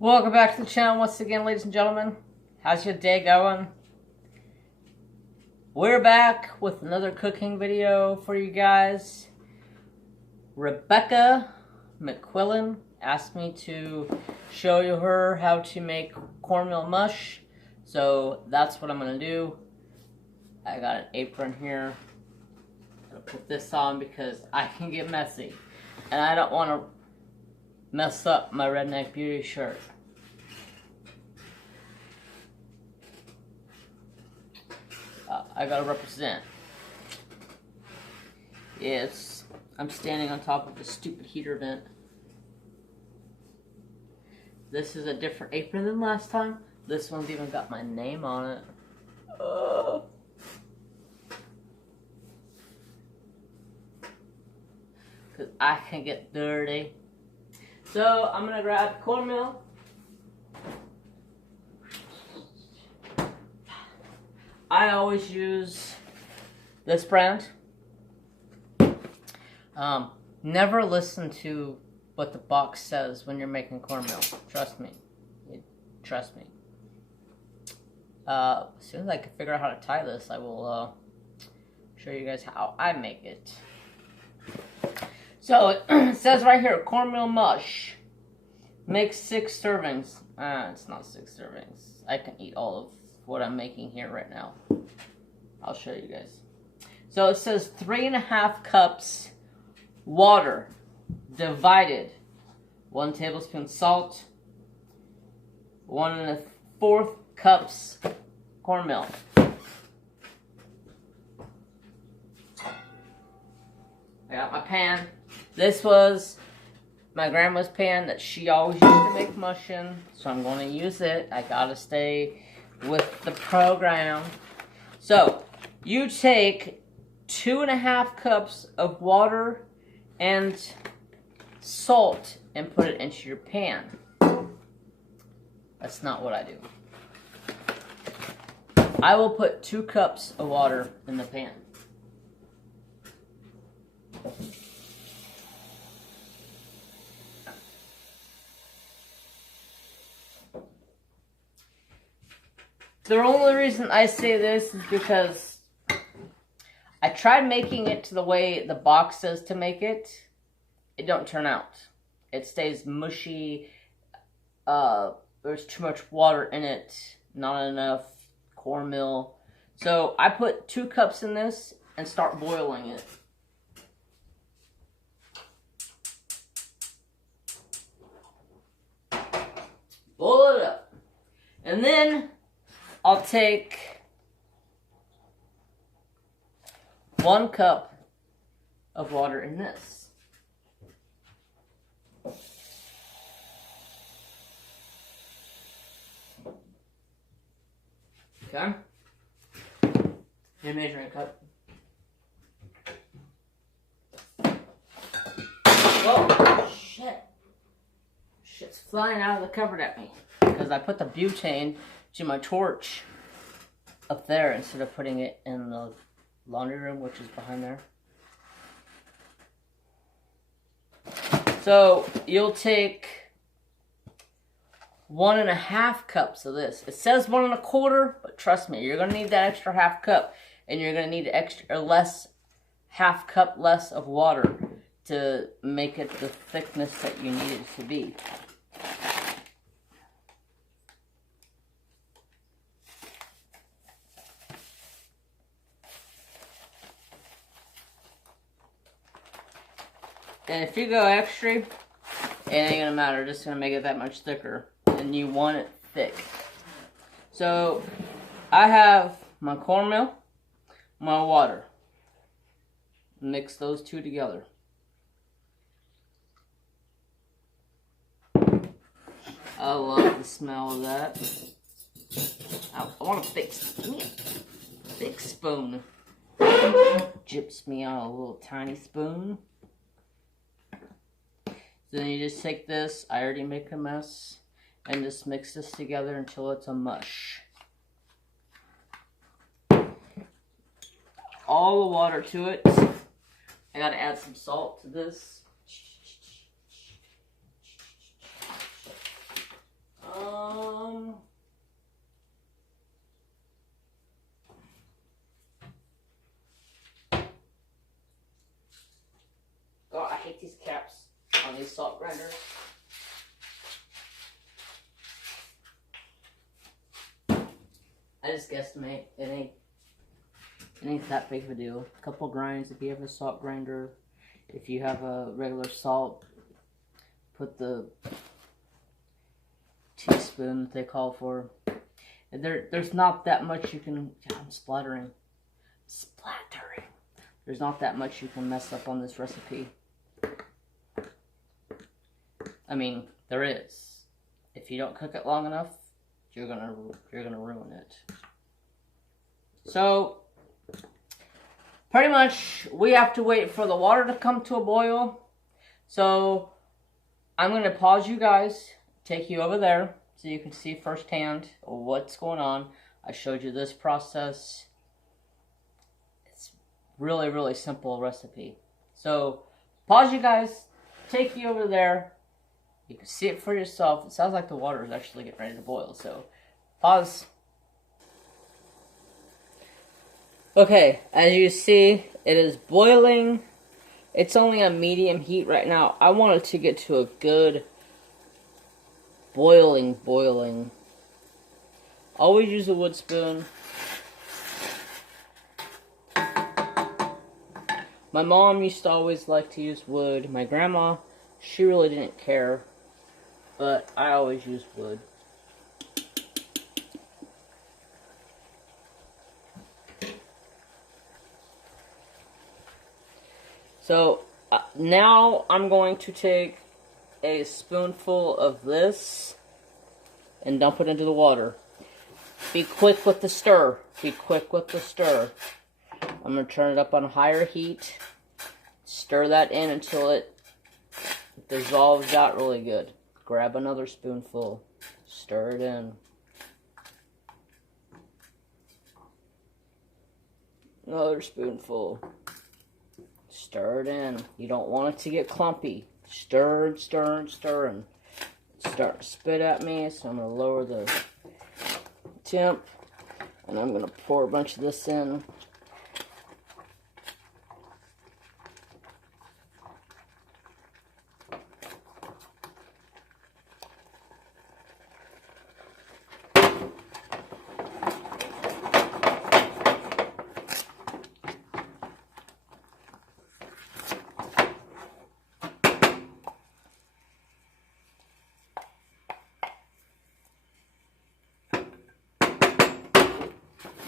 Welcome back to the channel once again, ladies and gentlemen. How's your day going? We're back with another cooking video for you guys. Rebecca McQuillan asked me to show you her how to make cornmeal mush. So that's what I'm going to do. I got an apron here. I'm going to put this on because I can get messy. And I don't want to mess up my Redneck Beauty shirt. I gotta represent. Yes, I'm standing on top of a stupid heater vent. This is a different apron than last time. This one's even got my name on it. Cause I can get dirty. So I'm gonna grab cornmeal. I always use this brand. Never listen to what the box says when you're making cornmeal. Trust me. Trust me. As soon as I can figure out how to tie this, I will show you guys how I make it. So it says right here, cornmeal mush. Make 6 servings. It's not 6 servings. I can eat all of what I'm making here right now. I'll show you guys. So it says 3.5 cups water divided. 1 tablespoon salt. 1 1/4 cups cornmeal. I got my pan. This was my grandma's pan that she always used to make mush in, so I'm going to use it. I gotta stay with the program. So you take 2.5 cups of water and salt and put it into your pan. That's not what I do. I will put 2 cups of water in the pan. The only reason I say this is because I tried making it to the way the box says to make it. It don't turn out. It stays mushy. There's too much water in it. Not enough cornmeal. So I put 2 cups in this and start boiling it. Boil it up. And then I'll take 1 cup of water in this. Okay. Your measuring cup. Oh, shit. Shit's flying out of the cupboard at me. Because I put the butane to my torch up there instead of putting it in the laundry room, which is behind there. So you'll take 1.5 cups of this. It says 1 1/4, but trust me, you're gonna need that extra 1/2 cup, and you're gonna need half cup less of water to make it the thickness that you need it to be. And if you go extra, it ain't gonna matter. Just gonna make it that much thicker. And you want it thick. So I have my cornmeal, my water. Mix those 2 together. I love the smell of that. I want a big spoon. Gyps me on a little tiny spoon. Then you just take this, I already make a mess, and just mix this together until it's a mush. All the water to it. I gotta add some salt to this. make these caps on these salt grinders. I just guesstimate. It ain't that big of a deal. A couple grinds if you have a salt grinder. If you have a regular salt, put the teaspoon that they call for. There's not that much you can... I'm splattering. There's not that much you can mess up on this recipe. I mean, there is. If you don't cook it long enough, you're gonna ruin it. So, pretty much, we have to wait for the water to come to a boil. So, I'm gonna pause you guys, take you over there, so you can see firsthand what's going on. I showed you this process. It's really, really simple recipe. So, pause you guys, take you over there. You can see it for yourself. It sounds like the water is actually getting ready to boil. So, pause. Okay, as you see, it is boiling. It's only on medium heat right now. I want it to get to a good boiling. Always use a wood spoon. My mom used to always like to use wood. My grandma, she really didn't care, but I always used wood. So now I'm going to take a spoonful of this and dump it into the water. Be quick with the stir. Be quick with the stir. I'm going to turn it up on higher heat. Stir that in until it dissolves out really good. Grab another spoonful. Stir it in. Another spoonful. Stir it in. You don't want it to get clumpy. Stir and stir and stir and start to spit at me. So I'm going to lower the temp. And I'm going to pour a bunch of this in.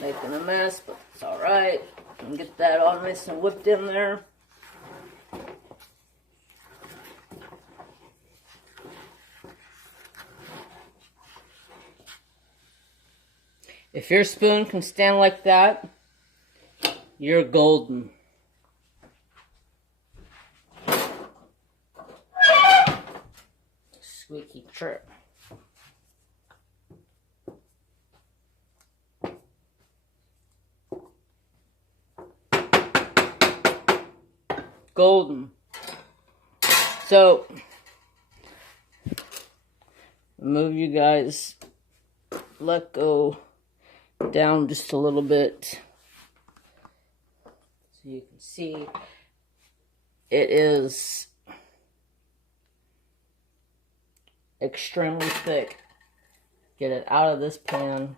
Making a mess, but it's alright. I can get that all nice and whipped in there. If your spoon can stand like that, you're golden. Squeaky trip. Golden. So, move you guys, let go down just a little bit so you can see it is extremely thick. Get it out of this pan.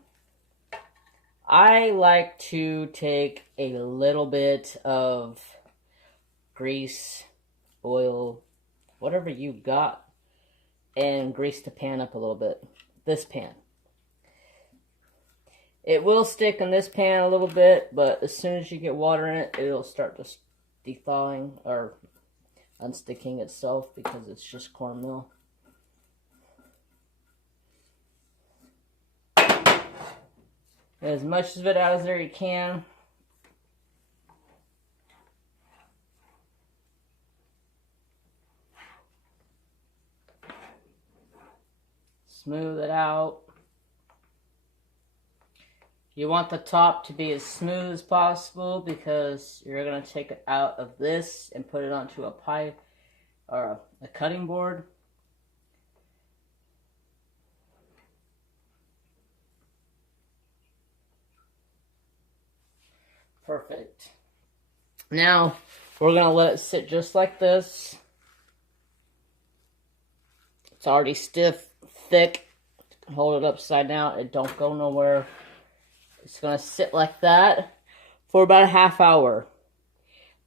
I like to take a little bit of grease, oil, whatever you got, and grease the pan up a little bit. This pan. It will stick in this pan a little bit, but as soon as you get water in it, it'll start to thawing or unsticking itself because it's just cornmeal. Get as much of it out as there you can. Smooth it out. You want the top to be as smooth as possible because you're going to take it out of this and put it onto a pie or a cutting board. Perfect. Now, we're going to let it sit just like this It's already stiff, thick. Hold it upside down. It don't go nowhere. It's going to sit like that for about a half hour.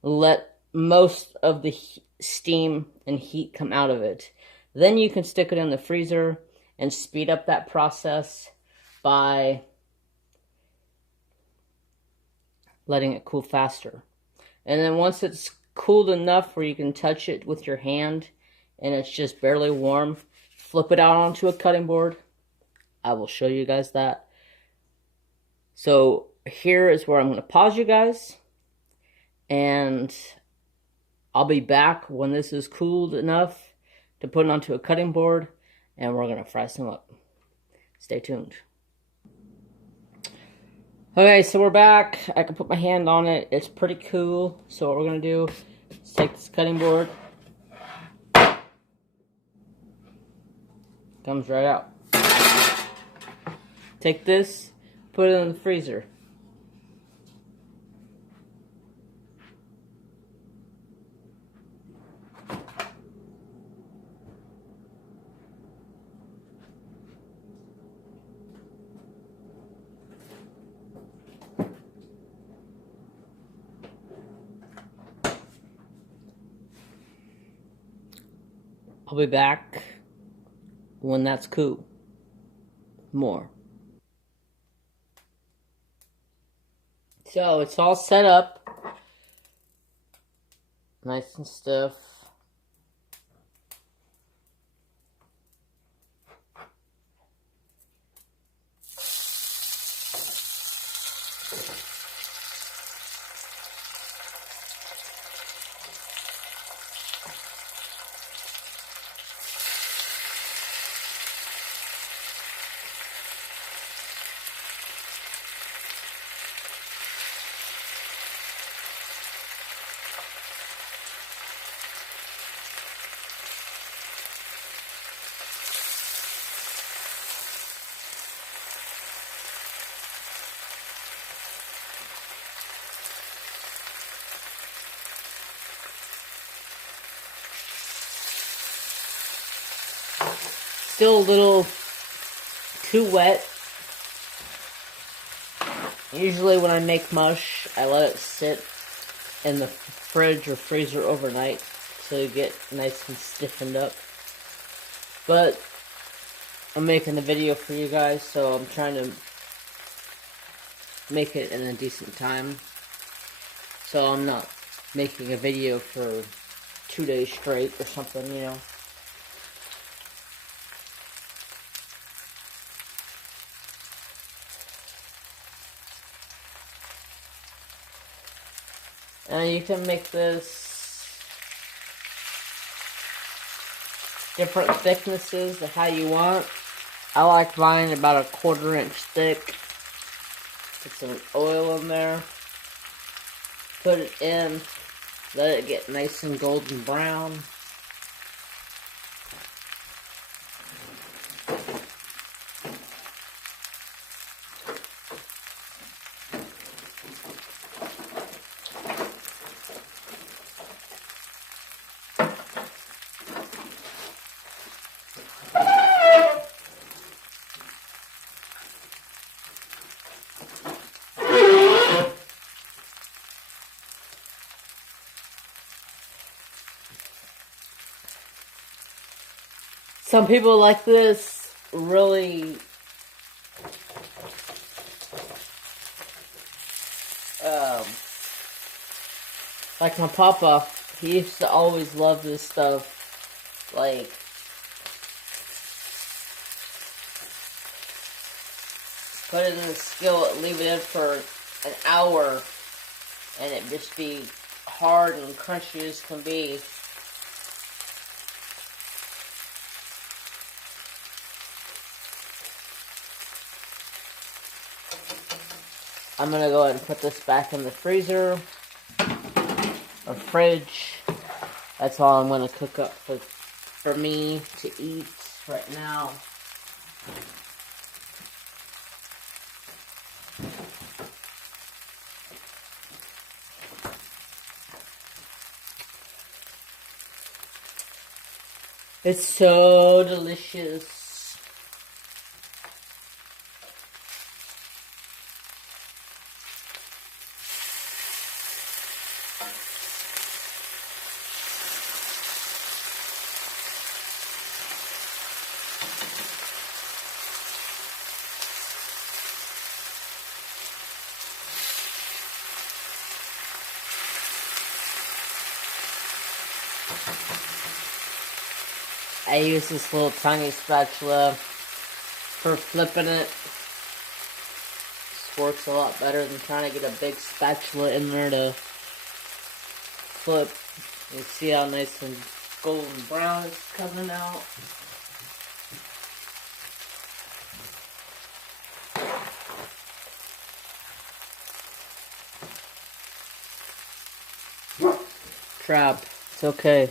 Let most of the steam and heat come out of it. Then you can stick it in the freezer and speed up that process by letting it cool faster. And then once it's cooled enough where you can touch it with your hand and it's just barely warm, flip it out onto a cutting board. I will show you guys that. So here is where I'm going to pause you guys, and I'll be back when this is cooled enough to put it onto a cutting board, and we're going to fry some up. Stay tuned. Okay, so we're back. I can put my hand on it. It's pretty cool. So what we're going to do is take this cutting board. Comes right out. Take this, put it in the freezer. I'll be back when that's cool. More. So it's all set up. Nice and stiff. Still a little too wet. Usually when I make mush, I let it sit in the fridge or freezer overnight so you get nice and stiffened up. But I'm making a video for you guys, so I'm trying to make it in a decent time. So I'm not making a video for 2 days straight or something, you know. And you can make this different thicknesses to how you want. I like mine about a 1/4 inch thick. Put some oil in there. Put it in. Let it get nice and golden brown. Some people like this really like my papa, he used to always love this stuff. Like, put it in the skillet, leave it in for an hour, and it just be hard and crunchy as can be. I'm going to go ahead and put this back in the freezer or fridge. That's all I'm going to cook up for me to eat right now. It's so delicious. I use this little tiny spatula for flipping it. This works a lot better than trying to get a big spatula in there to flip. You see how nice and golden brown it's coming out. Crap, it's okay.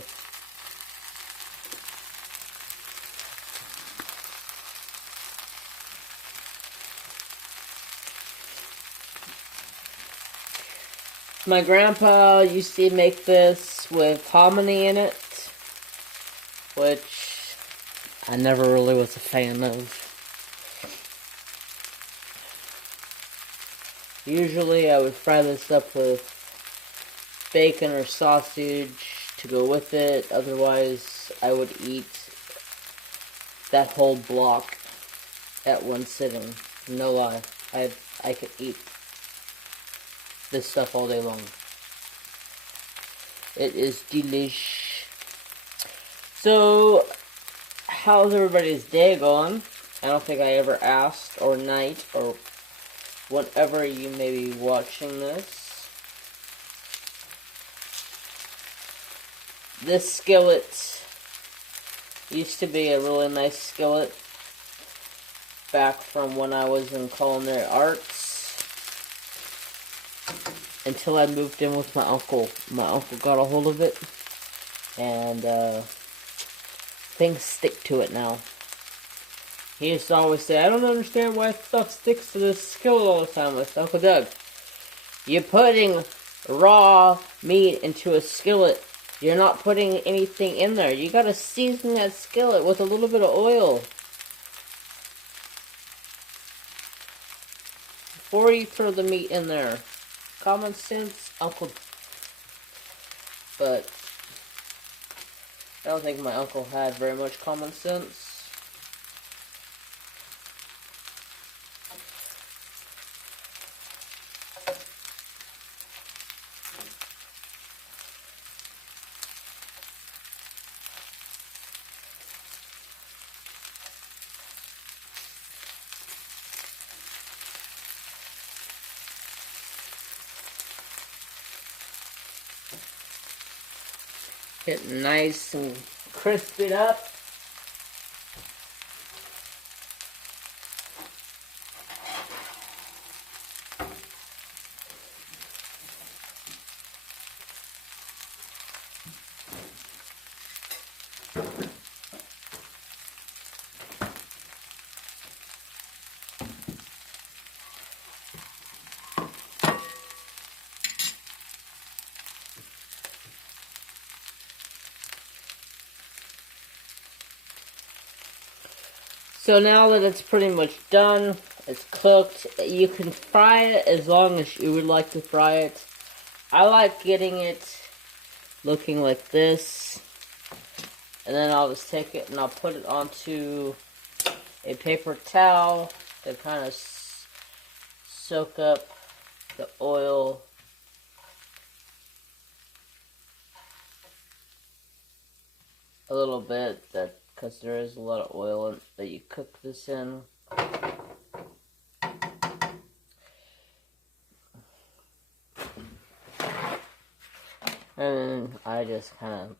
My grandpa used to make this with hominy in it, which I never really was a fan of. Usually I would fry this up with bacon or sausage to go with it. Otherwise, I would eat that whole block at one sitting. No lie. I could eat this stuff all day long. It is delish. So, how's everybody's day going? I don't think I ever asked, or night, or whenever you may be watching this. This skillet used to be a really nice skillet back from when I was in culinary arts. Until I moved in with my uncle. My uncle got a hold of it. And things stick to it now. He used to always say, I don't understand why stuff sticks to this skillet all the time. I said, Uncle Doug, you're putting raw meat into a skillet. You're not putting anything in there. You gotta season that skillet with a little bit of oil before you throw the meat in there. Common sense, Uncle. But I don't think my uncle had very much common sense. Get nice and crisped up. So now that it's pretty much done, it's cooked, you can fry it as long as you would like to fry it. I like getting it looking like this, and then I'll just take it and I'll put it onto a paper towel to kind of soak up the oil. A little bit, because there is a lot of oil that you cook this in. And I just kind of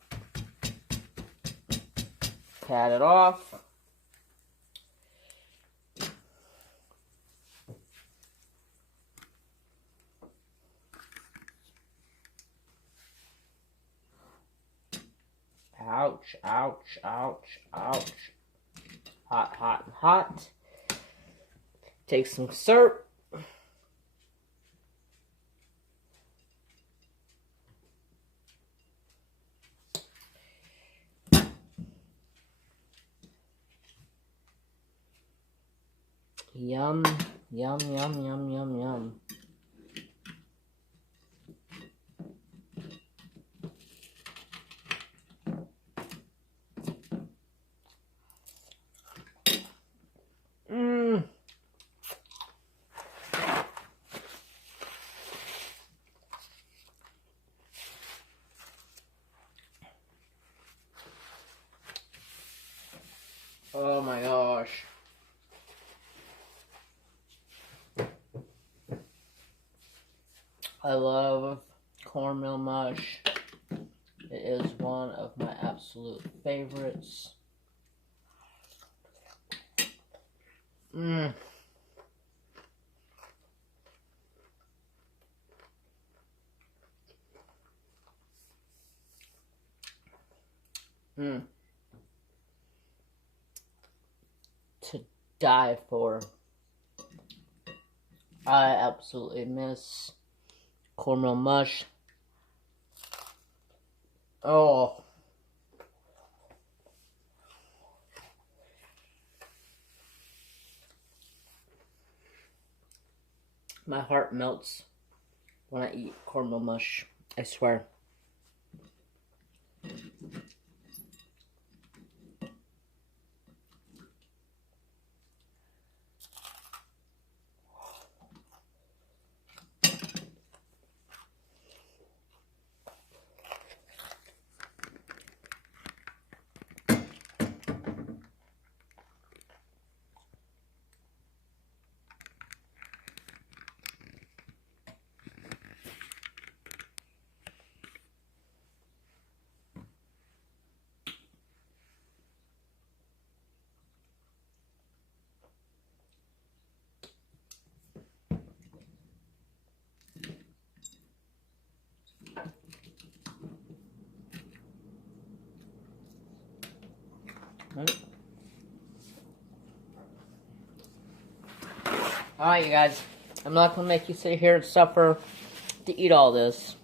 pat it off. Ouch, ouch, ouch, ouch. Hot, hot, and hot. Take some syrup. Yum, yum, yum, yum, yum, yum. Mmm. Oh my gosh. I love cornmeal mush. It is one of my absolute favorites. Mmm. Mmm. To die for. I absolutely miss cornmeal mush. Oh. My heart melts when I eat cornmeal mush. I swear. Alright, you guys. I'm not going to make you sit here and suffer to eat all this.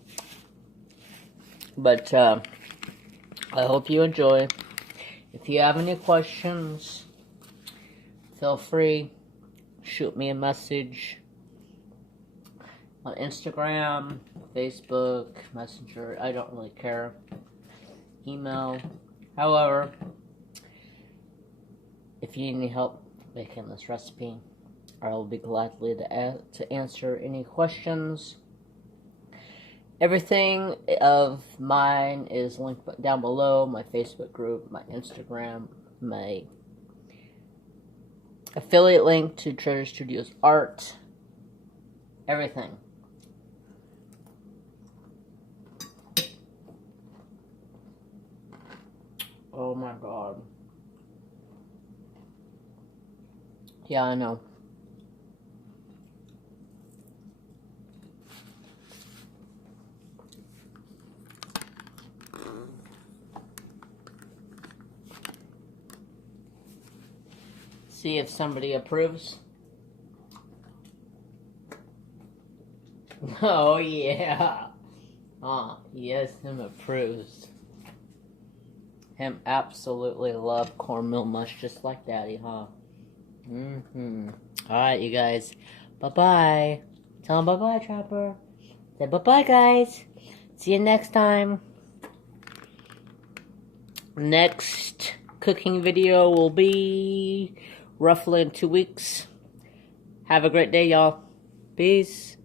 But, I hope you enjoy. If you have any questions, feel free. Shoot me a message on Instagram, Facebook, Messenger. I don't really care. Email. However, if you need any help making this recipe, I will be gladly to answer any questions. Everything of mine is linked down below. My Facebook group, my Instagram, my affiliate link to Treasure Studios art. Everything. Oh my god. Yeah, I know. See if somebody approves. Oh yeah. Yes, him approves. Him absolutely love cornmeal mush just like daddy, huh? Alright, you guys. Bye-bye. Tell him bye-bye, Trapper. Say bye-bye, guys. See you next time. Next cooking video will be roughly in 2 weeks. Have a great day, y'all. Peace.